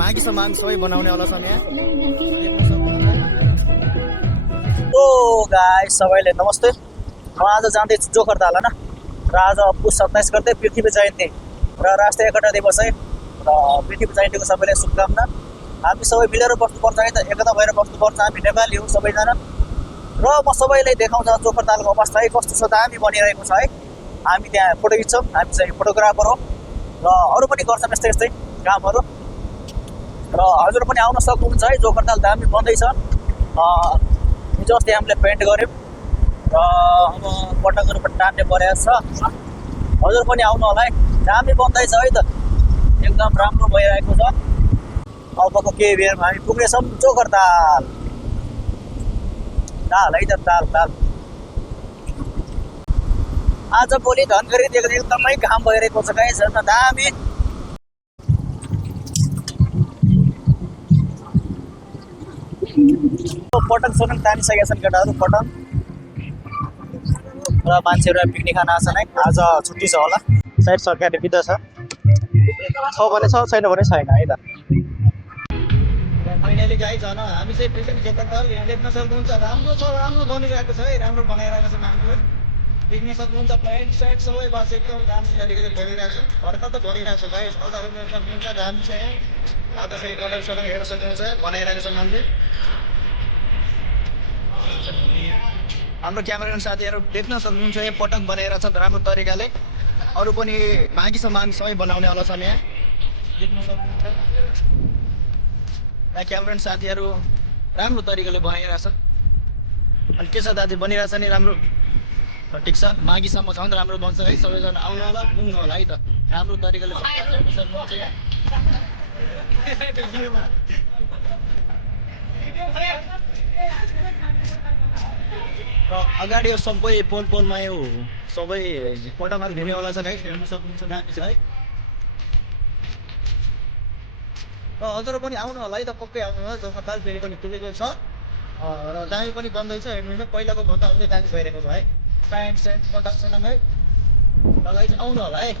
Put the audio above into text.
माघीसम्म हामी सबै बनाउने होला छौँ यहाँ। ओ गाइस सबैले नमस्ते। म आज जाँदैछु जोखरताल होइन, र आज पुस 27 गते पृथ्वी जयन्ती र राष्ट्रिय एकता दिवस है। र पृथ्वी जयन्तीको सबैलाई शुभकामना। हामी सबै मिलेर बस्नुपर्छ है त, एकता भएर बस्नुपर्छ। हामी नेपाली हौँ सबैजना, र म सबैलाई देखाउँछ जोखरतालको अवस्था है कस्तो छ, दामी बनिरहेको छ है। हामी त्यहाँ फोटो खिच्छौँ, हामी चाहिँ फोटोग्राफर हो, र अरू पनि गर्छौँ यस्तै यस्तै कामहरू। र हजुर पनि आउन सक्नुहुन्छ है, जोखरताल दामी बन्दैछ। हिजो अस्ति हामीले पेन्ट गऱ्यौँ र अब पटकहरू पनि टान्ने परेको छ। हजुर पनि आउनु होला है, दामी बन्दैछ है त, एकदम राम्रो भइरहेको छ। अबको केही बेरमा हामी पुग्नेछौँ जोखरताल। ताल है त, ताल ताल। आज भोलि धनगढी देख्दा एकदमै घाम भइरहेको छ गाइस, हेर्न दामी। पटक सोटक तानिसकेका छन् केटाहरू, पटक। र मान्छेहरू पिकनिक खान आएछन् है, आज छुट्टी छ होला सायद, सरकारले बिदा छ भने छ, छैन भने छैन है त। फाइनली गाइज होइन, हामी चाहिँ पिकनिक जोखरताल यहाँ देख्न सक्नुहुन्छ। राम्रो छ, राम्रो बनिरहेको छ है, राम्रो बनाइरहेको छ हामीले। देख्न सक्नुहुन्छ प्लान्ट साइड सबै बस एकदम राम्रो तरिकाले बनिरहेको छ। भर्खर त बनिरहेको छ गाइस, कलर दामी छ यहाँ। आज फेरि कलर सलर हेर्न सक्नुहुन्छ, बनाइरहेको छ मान्छे। हाम्रो क्यामेराम्यान साथीहरू देख्न सक्नुहुन्छ यहाँ पटक बनाएर छ राम्रो तरिकाले। अरू पनि माघीसम्म हामी सबै बनाउने होला छौँ यहाँ, देख्न सक्नुहुन्छ। यहाँ क्यामेराम्यान साथीहरू राम्रो तरिकाले बनाइरहेको छ। अनि के छ दाजु, बनिरहेछ नि राम्रो? ठिक छ, माघीसम्म झन् राम्रो बन्छ है। सबैजना आउनु होला, पुग्नु होला है त, राम्रो तरिकाले सक्नुहुन्छ यहाँ। र अगाडि यो सबै पोल पोलमा यो सबै पटकहरू भिड्नेवाला छ गाइस, हेर्न सक्नुहुन्छ, दामी छ है। र हजुर पनि आउनु होला है त, पक्कै आउनु होला। जोखरताल फेरि पनि खुलेको छ र दामी पनि बन्दैछ, हेर्नुहुन्छ। पहिलाको भन्दा अझै दामी भइरहेको छ है। प्यान्ट सेन्ट पटक छैन है, लगाइ आउनु होला है।